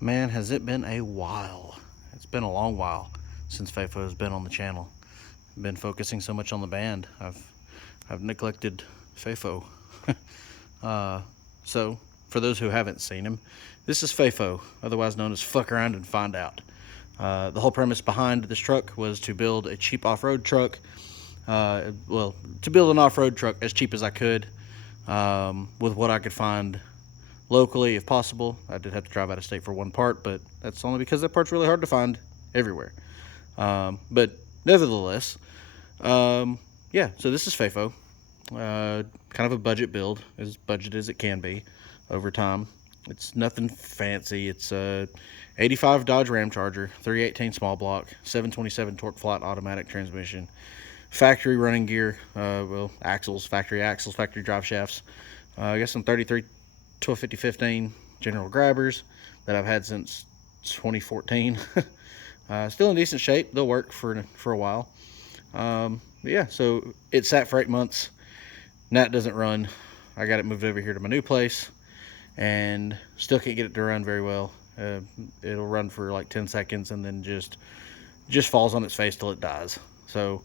Man, has it been a while. It's been a long while since F.A.F.O has been on the channel. I've been focusing so much on the band. I've neglected F.A.F.O. So, for those who haven't seen him, this is F.A.F.O, otherwise known as Fuck Around and Find Out. The whole premise behind this truck was to build a cheap off-road truck. To build an off-road truck as cheap as I could, with what I could find locally if possible. I did have to drive out of state for one part, but that's only because that part's really hard to find everywhere. But nevertheless, yeah, so this is F.A.F.O. Kind of a budget build, as budget as it can be over time. It's nothing fancy. It's a 85 Dodge Ramcharger, 318 small block, 727 torque flat automatic transmission, factory running gear, axles, factory drive shafts. I guess some 33 1250-15 general grabbers that I've had since 2014. Still in decent shape. They'll work for a while. Yeah, so it sat for 8 months. Now it doesn't run. I got it moved over here to my new place and still can't get it to run very well. It'll run for like 10 seconds and then just falls on its face till it dies. So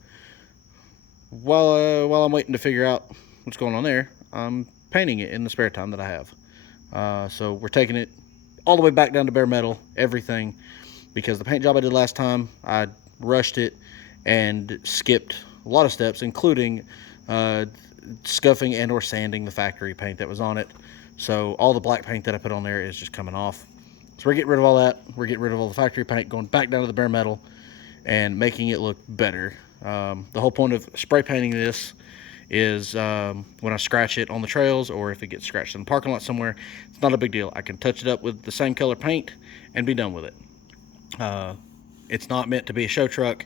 while I'm waiting to figure out what's going on there, I'm painting it in the spare time that I have. So we're taking it all the way back down to bare metal, everything, because the paint job I did last time, I rushed it and skipped a lot of steps, including scuffing and or sanding the factory paint that was on it. So all the black paint that I put on there is just coming off. So we're getting rid of all that. We're getting rid of all the factory paint, going back down to the bare metal and making it look better. The whole point of spray painting this is when I scratch it on the trails, or if it gets scratched in the parking lot somewhere, it's not a big deal. I can touch it up with the same color paint and be done with it. It's not meant to be a show truck.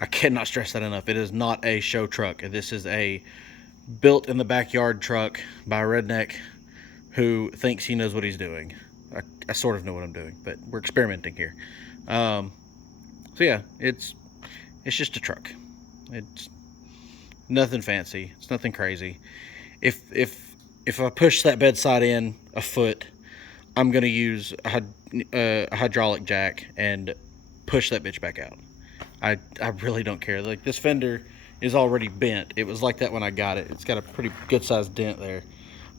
I cannot stress that enough. It is not a show truck. This is a built in the backyard truck by a redneck who thinks he knows what he's doing. I sort of know what I'm doing, but we're experimenting here. So yeah, it's just a truck. It's nothing fancy. It's nothing crazy. If I push that bedside in a foot, I'm gonna use a hydraulic jack and push that bitch back out. I really don't care. Like, this fender is already bent. It was like that when I got it. It's got a pretty good sized dent there.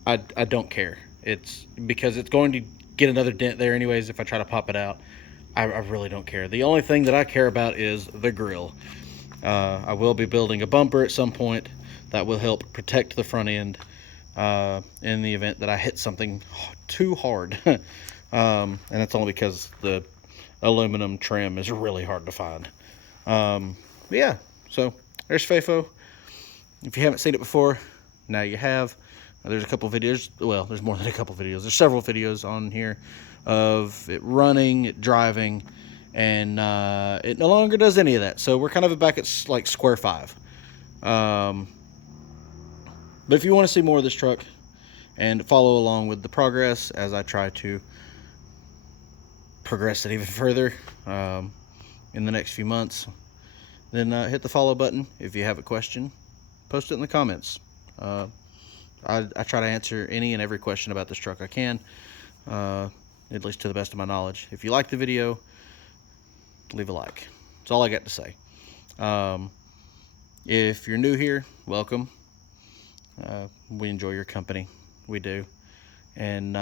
I don't care. It's because it's going to get another dent there anyways if I try to pop it out. I really don't care. The only thing that I care about is the grill. I will be building a bumper at some point that will help protect the front end in the event that I hit something too hard. And that's only because the aluminum trim is really hard to find. Yeah, so there's F.A.F.O. If you haven't seen it before, now you have. There's a couple videos. Well, there's more than a couple videos. There's several videos on here of it running, it driving, and it no longer does any of that. So we're kind of back at like square five. But if you want to see more of this truck and follow along with the progress as I try to progress it even further in the next few months, then hit the follow button. If you have a question, post it in the comments. I try to answer any and every question about this truck I can, at least to the best of my knowledge. If you like the video, leave a like. That's all I got to say. If you're new here, welcome. We enjoy your company. We do. And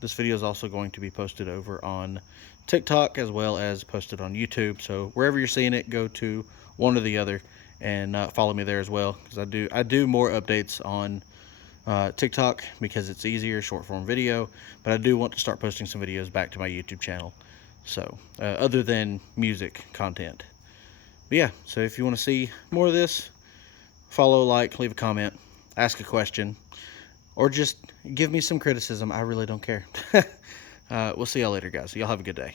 this video is also going to be posted over on TikTok as well as posted on YouTube. So wherever you're seeing it, go to one or the other and follow me there as well, because I do more updates on TikTok because it's easier, short form video, but I do want to start posting some videos back to my YouTube channel. So other than music content. But yeah, so if you want to see more of this, follow, like, leave a comment, ask a question, or just give me some criticism. I really don't care. We'll see y'all later, guys. Y'all have a good day.